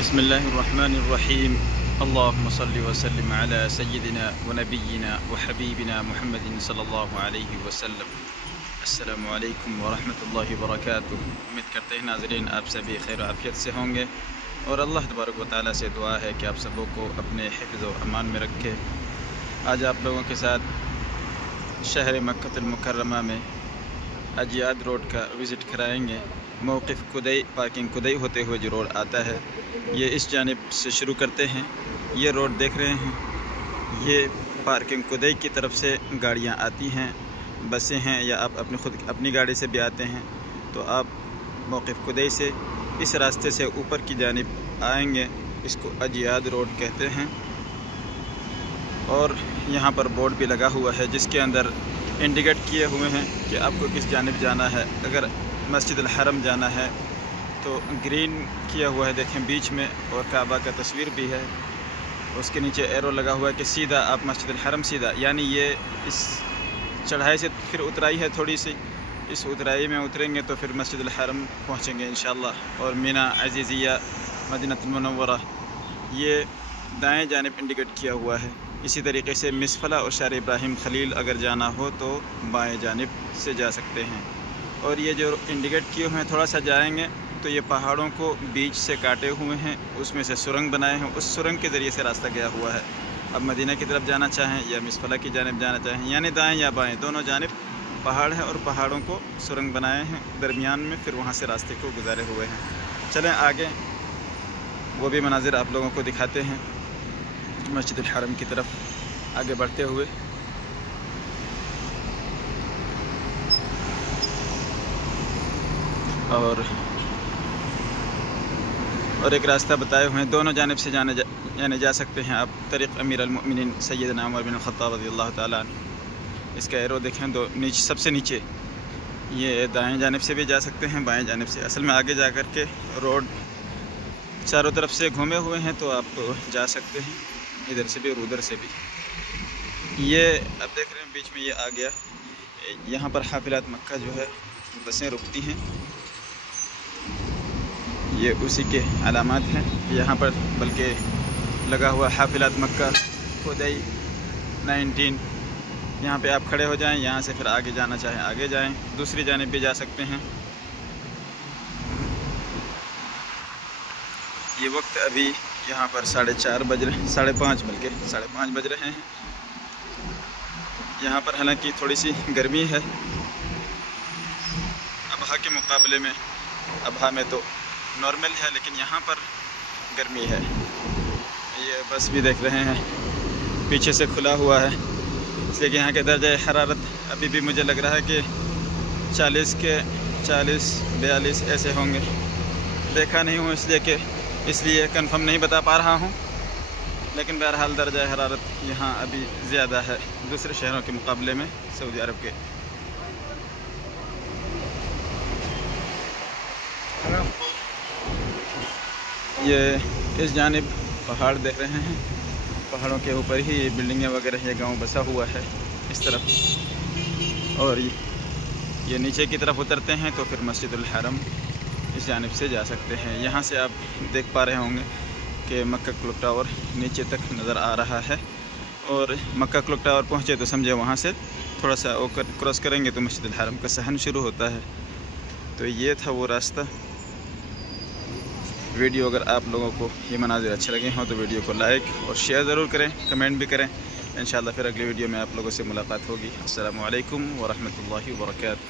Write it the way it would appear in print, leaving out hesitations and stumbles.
बिस्मिल्लाहिर्रहमानिर्रहीम। अल्लाहुम्मा सल्लि व सल्लिम अला सय्यिदिना व नबिय्यिना व हबीबिना मुहम्मदिन सल्लल्लाहु अलैहि वसल्लम। अस्सलामु अलैकुम व रहमतुल्लाहि व बरकातुहू। उम्मीद करते हैं नाज़रीन आप सभी खैर आफियत से होंगे और अल्लाह तबारक व तआला से दुआ है कि आप सबों को अपने हिफ्ज़ व अमान में रखे। आज आप लोगों के साथ शहर मक्कतुल मुकर्रमा में अजियाद रोड का विज़िट कराएँगे। मौक़िफ़ कुदई पार्किंग कुदई होते हुए जो रोड आता है, ये इस जानिब से शुरू करते हैं। ये रोड देख रहे हैं, ये पार्किंग कुदई की तरफ से गाड़ियाँ आती हैं, बसें हैं, या आप अपनी गाड़ी से भी आते हैं तो आप मौक़िफ़ कुदई से इस रास्ते से ऊपर की जानिब आएंगे। इसको अजियाद रोड कहते हैं और यहाँ पर बोर्ड भी लगा हुआ है जिसके अंदर इंडिकेट किए हुए हैं कि आपको किस जानिब जाना है। अगर मस्जिदुल हरम जाना है तो ग्रीन किया हुआ है, देखें बीच में, और काबा का तस्वीर भी है। उसके नीचे एरो लगा हुआ है कि सीधा आप मस्जिदुल हरम सीधा, यानी ये इस चढ़ाई से फिर उतराई है थोड़ी सी, इस उतराई में उतरेंगे तो फिर मस्जिदुल हरम पहुँचेंगे इंशाअल्लाह। और मीना अज़ीज़िया मदीनतुल मुनव्वरा ये दाएं जानिब इंडिकेट किया हुआ है। इसी तरीके से मिसफला और शार इब्राहिम खलील अगर जाना हो तो बाएं जानिब से जा सकते हैं। और ये जो इंडिकेट किए हुए हैं, थोड़ा सा जाएंगे तो ये पहाड़ों को बीच से काटे हुए हैं, उसमें से सुरंग बनाए हैं, उस सुरंग के ज़रिए से रास्ता गया हुआ है। अब मदीना की तरफ जाना चाहें या मिसफला की जानिब जाना चाहें, यानी दाएं या बाएं दोनों जानिब पहाड़ हैं और पहाड़ों को सुरंग बनाए हैं दरमियान में, फिर वहाँ से रास्ते को गुजारे हुए हैं। चलें आगे, वो भी मनाजिर आप लोगों को दिखाते हैं मस्जिदुल हरम की तरफ आगे बढ़ते हुए। और एक रास्ता बताए हुए हैं, दोनों जानिब से जाने जा सकते हैं आप। तरीक़ अमीर अल-मोमिनीन सैयदना उमर बिन ख़त्ताब रज़ियल्लाहु ताला अन्हु। इसका एरो देखें, दो नीचे सबसे नीचे, ये दाएं जानिब से भी जा सकते हैं, बाएं जानिब से। असल में आगे जा कर के रोड चारों तरफ से घूमे हुए हैं तो आप जा सकते हैं इधर से भी और उधर से भी। ये अब देख रहे हैं बीच में ये आ गया, यहाँ पर हाफिलात मक्का जो है बसें रुकती हैं, ये उसी के अलामात हैं। यहाँ पर बल्कि लगा हुआ हाफिलात मक्का कुदई 19। यहाँ पे आप खड़े हो जाएं, यहाँ से फिर आगे जाना चाहें आगे जाएं, दूसरी जानिब भी जा सकते हैं। ये वक्त अभी यहाँ पर 4:30 बज रहे हैं, 5:30 बल्कि 5:30 बज रहे हैं। यहाँ पर हालांकि थोड़ी सी गर्मी है अबहा के मुकाबले में। अबहा में तो नॉर्मल है, लेकिन यहाँ पर गर्मी है। ये बस भी देख रहे हैं पीछे से खुला हुआ है, इसलिए कि यहाँ के दर्जा हरारत अभी भी मुझे लग रहा है कि 40 के 40-42 ऐसे होंगे। देखा नहीं हूँ इसलिए कंफर्म नहीं बता पा रहा हूँ, लेकिन बहरहाल दर्जा हरारत यहाँ अभी ज़्यादा है दूसरे शहरों के मुकाबले में, सऊदी अरब के। ये इस जानिब पहाड़ देख रहे हैं, पहाड़ों के ऊपर ही बिल्डिंगें वगैरह, ये गांव बसा हुआ है इस तरफ। और ये नीचे की तरफ उतरते हैं तो फिर मस्जिदुल हरम इस जानिब से जा सकते हैं। यहाँ से आप देख पा रहे होंगे कि मक्का क्लॉक टावर नीचे तक नज़र आ रहा है, और मक्का क्लॉक टावर पहुँचे तो समझे वहाँ से थोड़ा सा क्रॉस करेंगे तो मस्जिदुल हरम का सहन शुरू होता है। तो ये था वो रास्ता। वीडियो अगर आप लोगों को ये मनाज़िर अच्छे लगे हों तो वीडियो को लाइक और शेयर ज़रूर करें, कमेंट भी करें। इंशाअल्लाह फिर अगली वीडियो में आप लोगों से मुलाकात होगी। अस्सलामु अलैकुम व रहमतुल्लाहि व बरकातुहू।